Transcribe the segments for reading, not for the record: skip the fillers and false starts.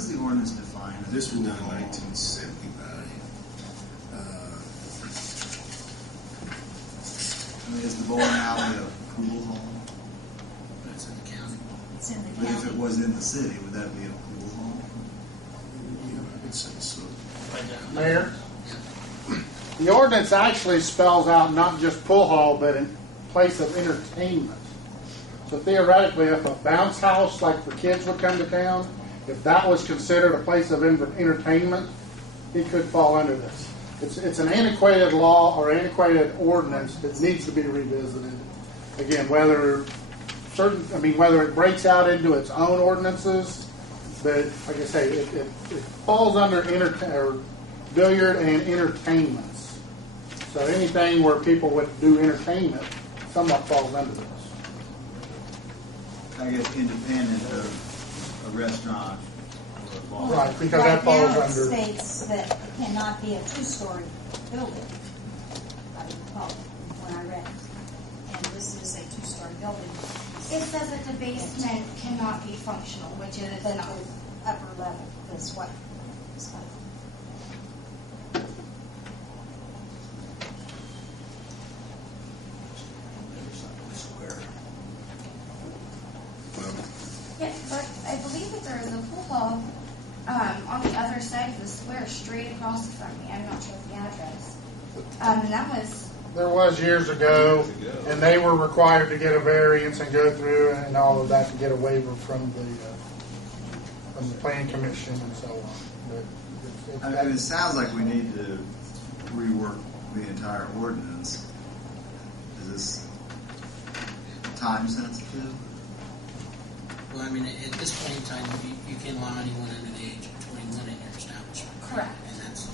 does the ordinance define it? This was done in 1979. I mean, is the bowling alley a pool hall? It's in the county. It's in the But county. if it was in the city, would that be a pool hall? Yeah, I could say so. Mayor, the ordinance actually spells out not just pool hall, but in place of entertainment. So theoretically, if a bounce house, like for kids would come to town, if that was considered a place of entertainment, it could fall under this. It's an antiquated law or antiquated ordinance that needs to be revisited. Again, whether it breaks out into its own ordinances, but like I say, it falls under billiard and entertainments. So anything where people would do entertainment somewhat falls under this. I guess independent of a restaurant or a bar. Right, because that falls Right now it under. states that it cannot be a two-story building, I recall when I read it. And this is a two-story building. It says that the basement cannot be functional, which is The not. upper level is what. Yes, but I believe that there is a pool hall on the other side of the square, straight across from me. I'm not sure of the address. And that was. There was years ago, and they were required to get a variance and go through and all of that to get a waiver from the Plan Commission and so on. But I mean, it sounds like we need to rework the entire ordinance. Is this time sensitive? Well, I mean, at this point in time, you can't allow anyone under the age of 21 in your establishment. Correct. And that's,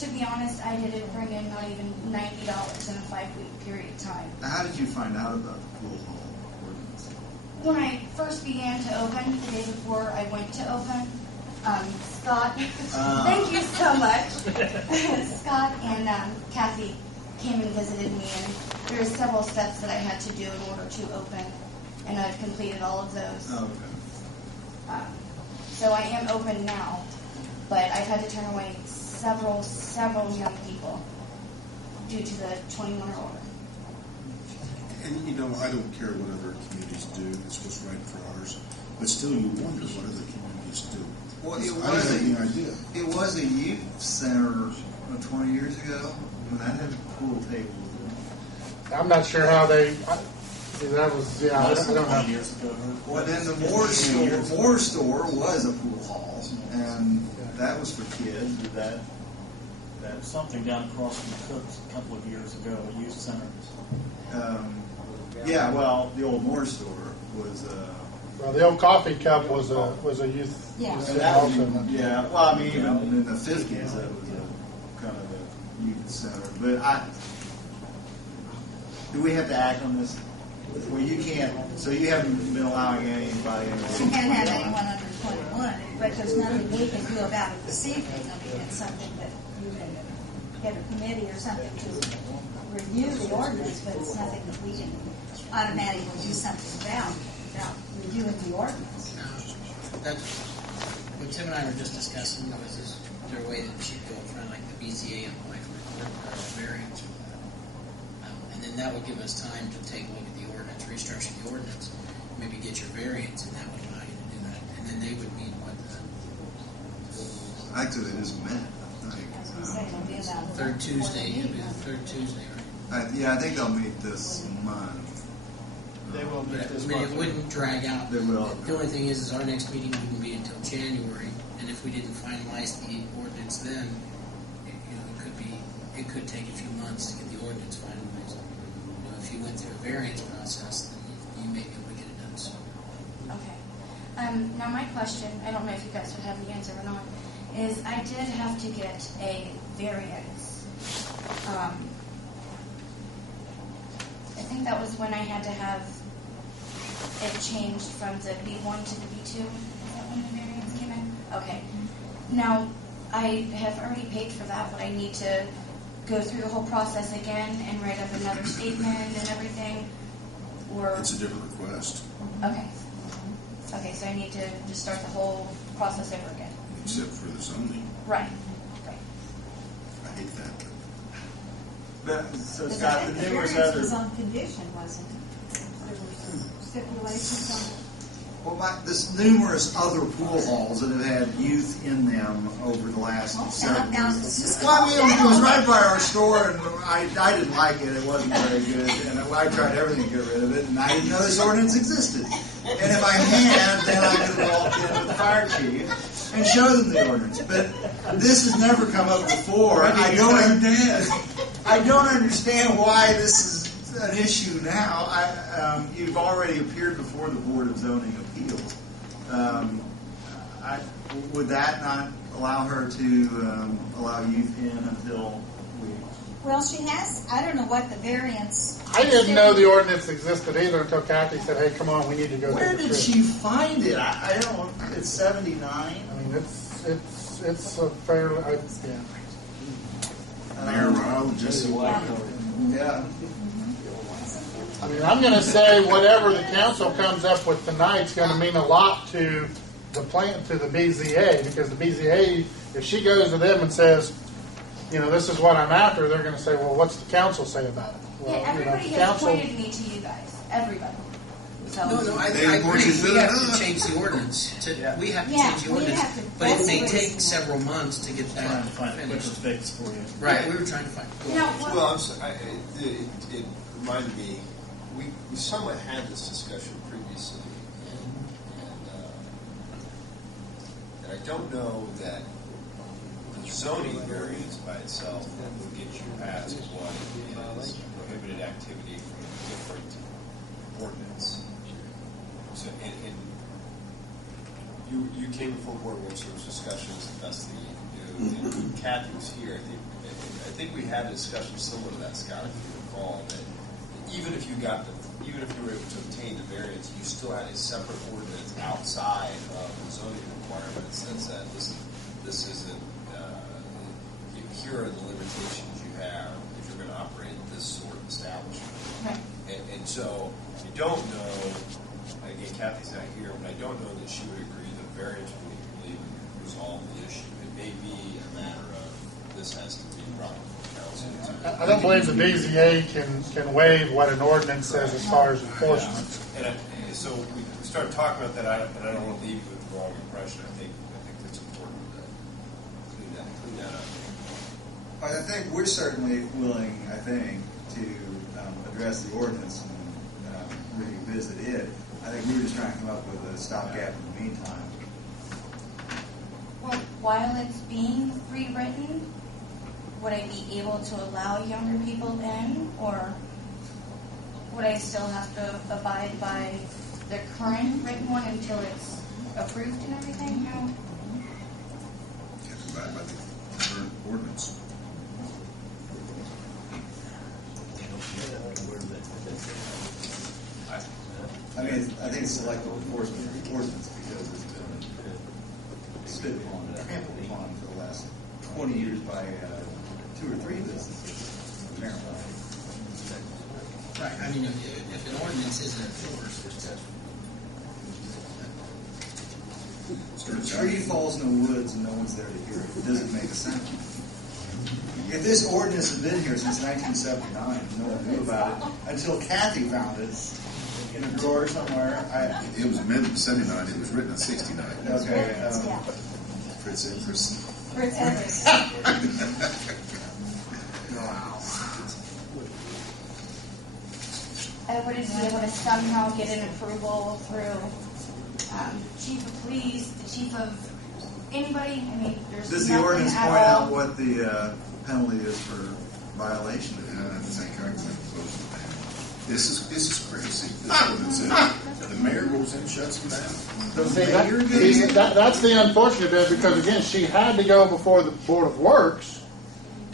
To be honest, I didn't bring in not even $90 in a 5-week period of time. Now, how did you find out about the pool hall ordinance? When I first began to open, the day before I went to open, Scott, thank you so much. Scott and Kathy came and visited me, and there were several steps that I had to do in order to open, and I've completed all of those. Oh, okay. So I am open now, but I've had to turn away several young people due to the 21 or older. And I don't care what other communities do. It's what's right for ours. But still, you wonder what other communities do. Well, I didn't have any idea. It was a youth center 20 years ago, and that had pool tables. I'm not sure how they. That was I don't know. Years ago. Well, then the Moore store was a pool hall, and that was for kids. Did that was something down across from Cook's a couple of years ago, a youth center. Yeah, well, the old Moore store was. Well, the old coffee cup was a youth. Yeah. youth And center that was, also. yeah, well, I mean, even in the 50s, that was a kind of a youth center. But do we have to act on this? Well, you can't. So you haven't been allowing anybody. You can't have anyone under 21, but there's nothing we can do about it this evening. I mean, it's something that you can get a committee or something to review the ordinance, but it's nothing that we can automatically do something about without reviewing the ordinance. that's what Tim and I were just discussing. Was is there a way that she'd go in front of like the BZA and apply for a variance for that? And then that would give us time to take a look at the ordinance, restructure the ordinance, maybe get your variance, and that would allow you to do that. And then they would meet what Actually, they just met. third Tuesday. It'd be the third Tuesday, right? Yeah, I think they'll meet this month. They will But meet this I mean, it month. wouldn't drag out. They will. The only thing is our next meeting wouldn't be until January, and if we didn't finalize the ordinance then, it could take a few months to get the ordinance finalized. If you went through a variance process, then you may be able to get it done soon. Okay. Now my question, I don't know if you guys would have the answer or not, is I did have to get a variance. I think that was when I had to have it changed from the B1 to the B2. Is that when the variance came in? Okay. Now, I have already paid for that, but I need to go through the whole process again and write up another statement and everything? Or It's a different request. okay. Okay, so I need to just start the whole process over again. Except for the zoning. Right. Right. I hate that. But, so Because Scott, I the think the numerous variance other. was on condition, wasn't it? There were some stipulations on it. Well, there's numerous other pool halls that have had youth in them over the last several years. Well, I mean, it was right by our store, and I didn't like it. It wasn't very good, and I tried everything to get rid of it, and I didn't know this ordinance existed. And if I had, then I could have walked in with the fire chief and show them the ordinance. But this has never come up before. I don't understand why this is an issue now. You've already appeared before the Board of Zoning Appeals. Would that not allow her to allow youth in until we? Well, she has, I don't know what the variance. I didn't know the ordinance existed either until Kathy said, "Hey, come on, we need to go." Where take a did trip." she find it? I don't. It's 79. I mean, it's a fairly, yeah. Mayor Ryle, Jesse Yeah. I mean, I'm going to say whatever the council comes up with tonight's going to mean a lot to the BZA, because the BZA, if she goes to them and says, you know, this is what I'm after, they're going to say, well, what's the council say about it? Well, Yeah, everybody the has council, pointed me to you guys. Everybody. So, No, I They agree. want you to We have do to it. change the ordinance. We have to Yeah, change the we ordinance. have to- But it may that's what take it's- several months to get Trying that to find a quicker finished. fix for you. Right, we were trying to find. now, what, Well, I'm sorry, it reminded me, we somewhat had this discussion previously, and I don't know that the zoning variance by itself will get you past what is prohibited activity from a different ordinance. So, and you came before board works, there was discussions, the best thing you can do, and Kathy was here, I think we had a discussion similar to that, Scott, if you recall, that even if you were able to obtain the variance, you still had a separate ordinance outside of the zoning requirements that said this isn't. Here are the limitations you have if you're going to operate this sort of establishment. right. And so I don't know. Again, Kathy's not here, but I don't know that she would agree that variance would really resolve the issue. It may be a matter of this has to be brought to council. I don't believe the BZA can waive what an ordinance says as far as enforcement. So we started talking about that, and I don't want to leave you with the wrong impression. I think it's important to clean that up. I think we're certainly willing, to address the ordinance and revisit it. I think we were just trying to come up with a stopgap in the meantime. Well, while it's being rewritten, would I be able to allow younger people in, or would I still have to abide by the current written one until it's approved and everything? No. Can't abide by the current ordinance. I think it's selective enforcement ordinance because it's been spit upon and trampled upon for the last 20 years by 2 or 3 businesses, apparently. Right, I mean, if an ordinance isn't enforced, If a tree falls in the woods and no one's there to hear it, it doesn't make a sound. If this ordinance has been here since 1979, no one knew about it until Kathy found it in a drawer somewhere. It was amended in 79, it was written in 69. Okay. Yeah. Fritz Everest. For its others. I wouldn't be able to somehow get an approval through chief of police, the chief of anybody. I mean, there's Does the nothing ordinance at point all. out what the penalty is for violation? This is crazy. This ordinance says the mayor goes in, shuts them down. But see, that's the unfortunate bit, because again, she had to go before the Board of Works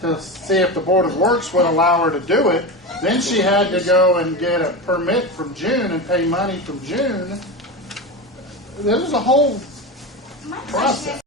to see if the Board of Works would allow her to do it. Then she had to go and get a permit from June and pay money from June. There was a whole My question process. is,